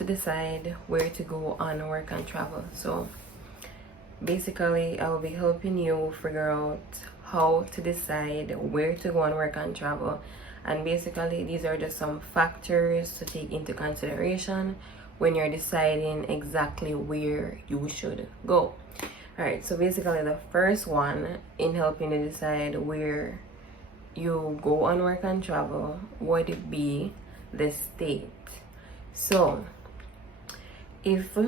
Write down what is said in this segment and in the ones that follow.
to decide where to go on work and travel. So basically I will be helping you figure out how to decide where to go on work and travel, and basically these are just some factors to take into consideration when you're deciding exactly where you should go. Alright, so basically the first one in helping you decide where you go on work and travel would it be the state. So if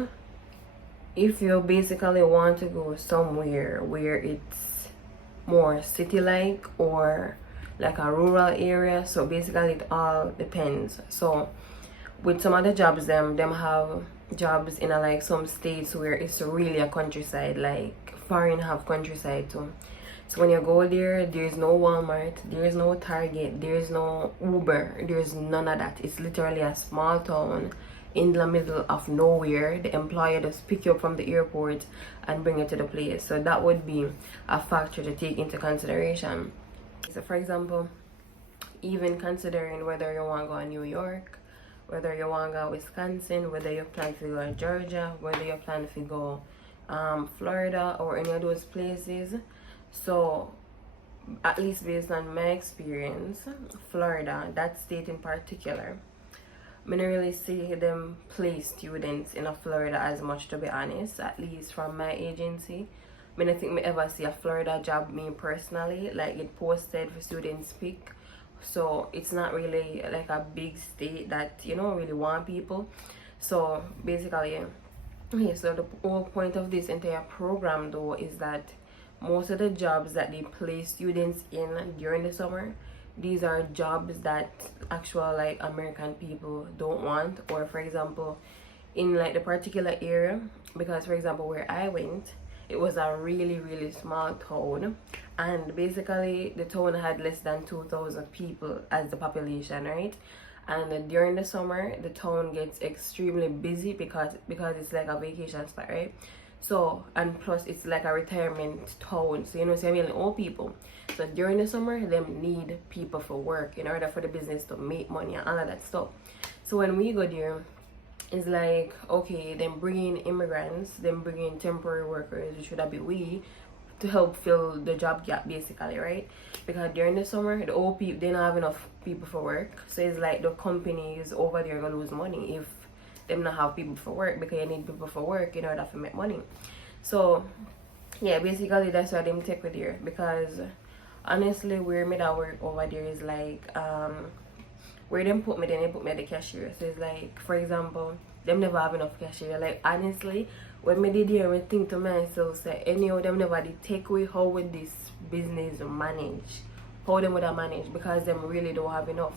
you basically want to go somewhere where it's more city-like or like a rural area, so basically it all depends. So with some other jobs, them have jobs in like some states where it's really a countryside, like foreign have countryside too. So when you go there, there's no Walmart, there's no Target, there's no Uber, there's none of that. It's literally a small town in the middle of nowhere. The employer just pick you up from the airport and bring you to the place. So that would be a factor to take into consideration. So for example, even considering whether you want to go to New York, whether you want to go Wisconsin, whether you plan to go to Georgia, whether you plan to go Florida or any of those places. So at least based on my experience, Florida, that state in particular, I don't really see them place students in Florida as much, to be honest, at least from my agency. I don't think me ever see a Florida job, me personally, like it posted for students pick. So it's not really like a big state that really want people. So basically, yeah, so the whole point of this entire program though is that most of the jobs that they place students in during the summer, these are jobs that actual like American people don't want. Or for example, in like the particular area, because for example where I went, it was a really small town, and basically the town had less than 2,000 people as the population, right? And during the summer the town gets extremely busy because it's like a vacation spot, right? So, and plus it's like a retirement town, so so I mean old people. So during the summer them need people for work in order for the business to make money and all of that stuff. So when we go there, it's like, okay, them bringing immigrants, them bringing temporary workers, which should be we, to help fill the job gap basically, right? Because during the summer the old people, they don't have enough people for work, so it's like the companies over there gonna lose money if them not have people for work, because you need people for work in order to make money. So yeah, basically that's why them take with here, because honestly where me that work over there is like where them put me, then they put me at the cashier. So it's like, for example, them never have enough cashier. Like honestly, when me did here, I think to myself, say anyhow them never did take away how would this business manage, how them would have managed, because them really don't have enough.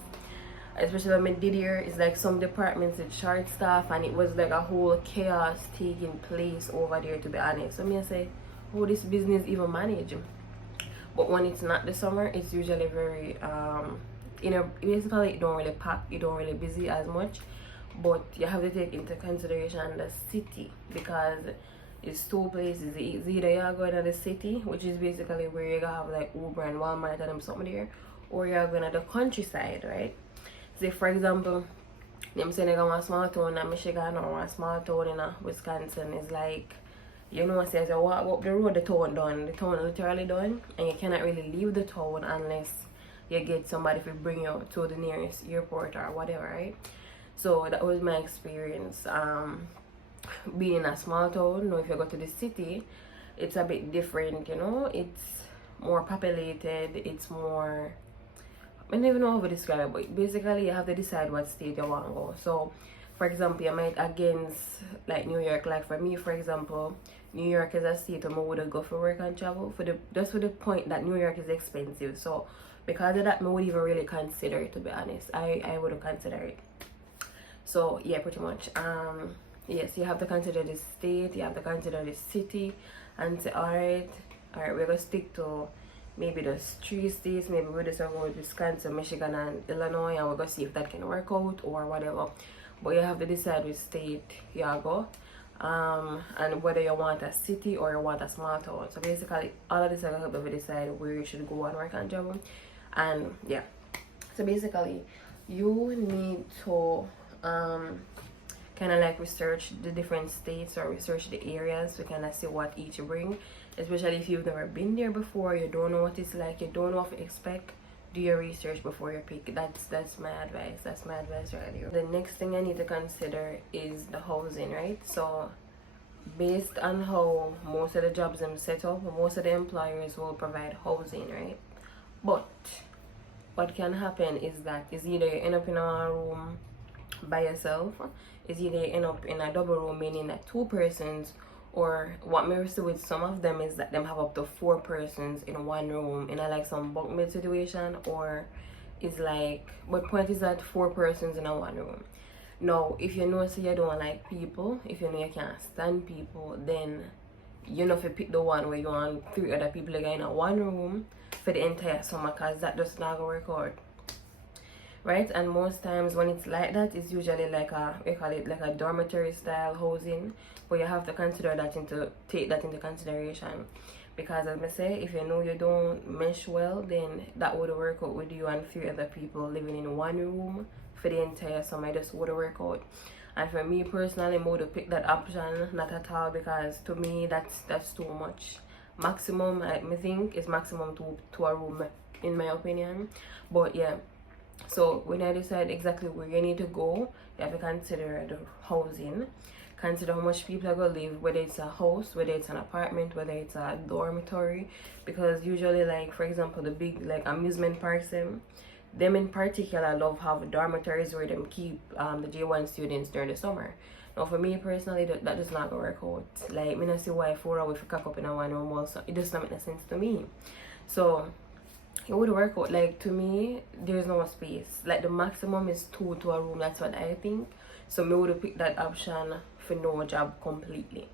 Especially when I did here, it's like some departments with short staff, and it was like a whole chaos taking place over there, to be honest. So me I say, how this business even manage? But when it's not the summer, it's usually very basically it don't really pack, it don't really busy as much. But you have to take into consideration the city, because it's two places. It's either you're going to the city, which is basically where you're gonna have like Uber and Walmart and them something there, or you're going to the countryside, right? Say for example, them saying they got one small town in Michigan or one small town in Wisconsin. Is like, say as you walk up the road, the town done. The town literally done, and you cannot really leave the town unless you get somebody to bring you to the nearest airport or whatever, right? So that was my experience being in a small town. Now if you go to the city, it's a bit different, it's more populated, it's more, I don't even know how to describe it, but basically you have to decide what state you want to go. So for example, you might against like New York. Like for me, for example, New York is a state where I would go for work and travel, just for the point that New York is expensive. So because of that, I would even really consider it, to be honest. I would consider it. So yeah, pretty much. Yes, you have to consider the state, you have to consider the city, and say, alright, we're gonna stick to maybe the 3 states. Maybe we're just gonna go with Wisconsin, Michigan, and Illinois, and we're gonna see if that can work out or whatever. But you have to decide which state you go, and whether you want a city or you want a small town. So basically, all of this are gonna help you decide where you should go and work and travel. And yeah, so basically, you need to kind of like research the different states or research the areas to kind of see what each bring, especially if you've never been there before, you don't know what it's like, you don't know what to expect. Do your research before you pick. That's my advice. That's my advice right here. The next thing I need to consider is the housing, right? So based on how most of the jobs are set up, most of the employers will provide housing, right? But what can happen is that is either you end up in a room by yourself, is either you end up in a double room, meaning that 2 persons, or what may see with some of them is that them have up to 4 persons in one room in a like some bunk bed situation, or is like, but point is that 4 persons in a one room. Now if you know so you don't like people, if you know you can't stand people, then you know if you pick the one where you want 3 other people in a one room for the entire summer, because that does not work out, right? And most times when it's like that, it's usually like a, we call it like a dormitory style housing, but you have to consider that take that into consideration, because as I say, if you know you don't mesh well, then that would work out with you and 3 other people living in one room for the entire summer. It just would work out. And for me personally, I would pick that option, not at all, because to me that's too much. Maximum I think is maximum to a room in my opinion. But yeah, so when I decide exactly where you need to go, you have to consider the housing, consider how much people are going to live, whether it's a house, whether it's an apartment, whether it's a dormitory, because usually, like for example, the big like amusement parks, them in particular love have dormitories where them keep the J1 students during the summer. Now for me personally, that does not work out. Like, I don't see why 4 hours for cock up in a one room also. It does not make no sense to me. So it would work out. Like, to me, there's no space. Like, the maximum is 2 to a room. That's what I think. So me would pick that option for no job completely.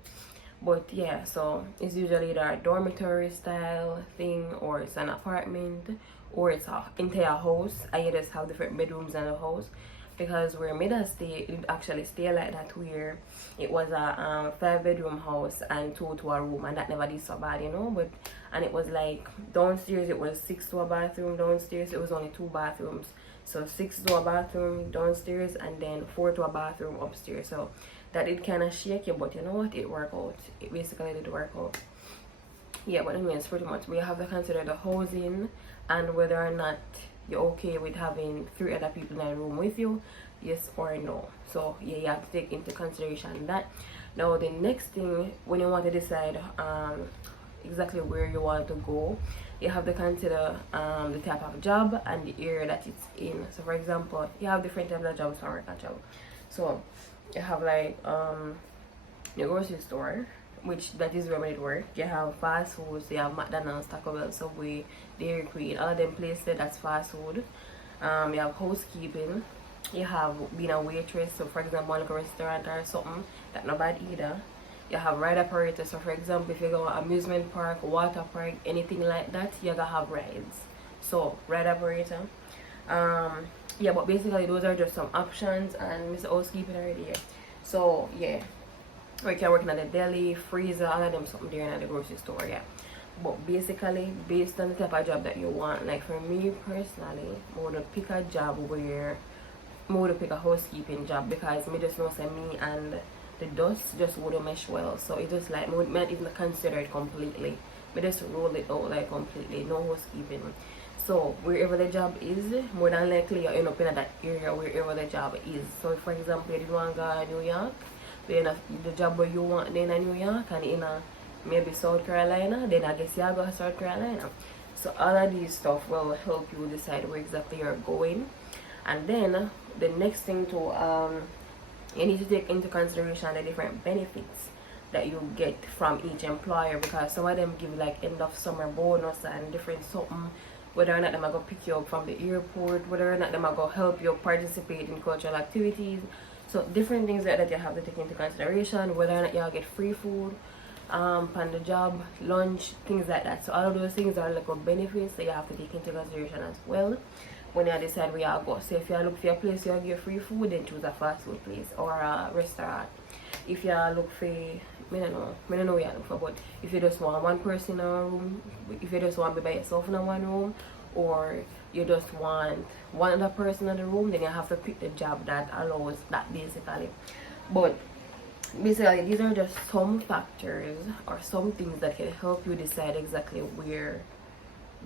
But yeah, so it's usually either a dormitory style thing, or it's an apartment, or it's an entire house. I just have different bedrooms in the house, because where Mida stay, it actually stay like that, where it was a 5-bedroom house and 2 to a room, and that never did so bad, you know. But and it was like downstairs it was 6 to a bathroom, downstairs it was only 2 bathrooms, so 6 to a bathroom downstairs and then 4 to a bathroom upstairs. So that did kind of shake you, but you know what, it worked out. It basically did work out. Yeah, but anyways, pretty much we have to consider the housing and whether or not you're okay with having 3 other people in a room with you, yes or no. So yeah, you have to take into consideration that. Now the next thing, when you want to decide exactly where you want to go, you have to consider the type of job and the area that it's in. So for example, you have different types of jobs for work at job. So you have like your grocery store, which that is where it work. You have fast food, so you have McDonald's, Taco Bell, Subway, Dairy Queen, all of them places that's fast food. You have housekeeping, you have being a waitress, so for example like a restaurant or something, that not bad either. You have ride operators, so for example if you go amusement park, water park, anything like that, you gotta have rides. So ride operator. Yeah, but basically those are just some options, and Mr. Housekeeping already here. So yeah, or you can work in the deli, freezer, all of them something there in the grocery store, yeah. But basically, based on the type of job that you want, like for me personally, I would pick a job where I would pick a housekeeping job, because me just know say me and the dust just wouldn't mesh well. So it just like, I would not even consider it completely. Me just roll it out like completely, no housekeeping. So wherever the job is, more than likely you end up in that area wherever the job is. So for example, you did want to go to New York, then the job where you want then in New York and in maybe South Carolina, then I guess you go to South Carolina. So all of these stuff will help you decide where exactly you're going. And then the next thing to you need to take into consideration the different benefits that you get from each employer, because some of them give like end of summer bonus and different something, whether or not them are going to pick you up from the airport, whether or not them are going to help you participate in cultural activities. So different things that you have to take into consideration, whether or not you get free food on the job, lunch, things like that. So all of those things are like benefits that you have to take into consideration as well when you decide where you go. So if you look for a place you get free food, then choose a fast food place or a restaurant. If you look for, I don't know where you look for, but if you just want one person in a room, if you just want to be by yourself in a one room, or you just want one other person in the room, then you have to pick the job that allows that basically. But basically these are just some factors or some things that can help you decide exactly where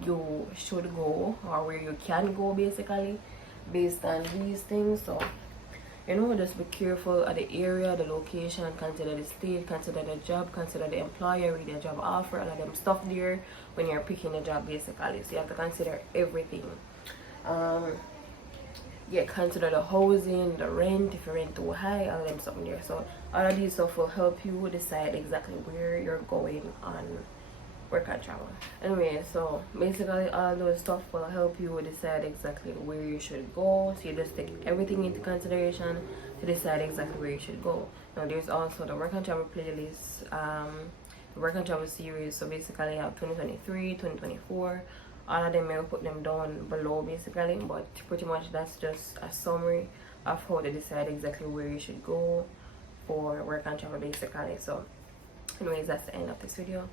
you should go or where you can go, basically based on these things. So just be careful of the area, the location, consider the state, consider the job, consider the employer, read the job offer, all of them stuff there when you're picking a job, basically. So you have to consider everything. Consider the housing, the rent, if you rent too high, all of them stuff there. So all of these stuff will help you decide exactly where you're going on work and travel. Anyway, so basically all those stuff will help you decide exactly where you should go. So you just take everything into consideration to decide exactly where you should go. Now there's also the work and travel playlist, the work and travel series. So basically I have 2023, 2024. All of them, I'll put them down below, basically, but pretty much that's just a summary of how to decide exactly where you should go for work and travel, basically. So anyways, that's the end of this video.